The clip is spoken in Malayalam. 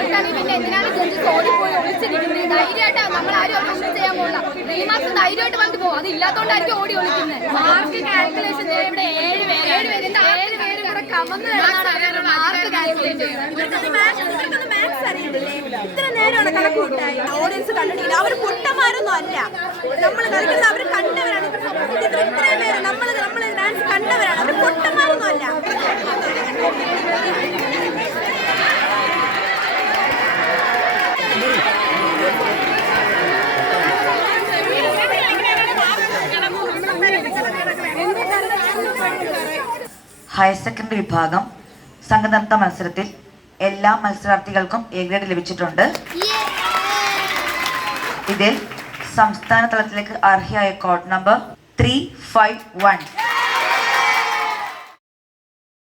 കറക്റ്റാണെങ്കിൽ പിന്നെ എന്തിനാണ് ജഡ്ജസ് ഓടിപ്പോയി ഒളിച്ചിരിക്കുന്നത്? ധൈര്യമായിട്ടാണ് നമ്മളാരും ഒന്നും ചെയ്യാൻ പോകില്ല. റീമാർക്സ് ധൈര്യമായിട്ട് വന്നിട്ട് പോകും. അത് ഇല്ലാത്തതുകൊണ്ടായിരിക്കും ഓടി ഒളിക്കുന്നത്. മാർക്ക് കാൽക്കുലേഷൻ ഇവിടെ 7 പേര് കൂടെ കമന്ന് മാർക്ക് കാൽക്കുലേറ്റ് ഇത്ര നേരമാണ് കണക്ക് കൂട്ടായി. ഓഡിയൻസ് കണ്ടിട്ടില്ല. അവർ പൊട്ടന്മാരൊന്നും അല്ല. നമ്മൾ കളിക്കുന്നത് അവർ കണ്ടവരാണ്. ഇത്രയും പേര് നമ്മൾ ഡാൻസ് കണ്ടവരാണ്. അവർ പൊട്ടന്മാരൊന്നും അല്ല. ഹയർ സെക്കൻഡറി വിഭാഗം സംഘനൃത്ത മത്സരത്തിൽ എല്ലാ മത്സരാർത്ഥികൾക്കും എ ഗ്രേഡ് ലഭിച്ചിട്ടുണ്ട്. ഇതിൽ സംസ്ഥാന തലത്തിലേക്ക് അർഹയായ കോഡ് നമ്പർ 351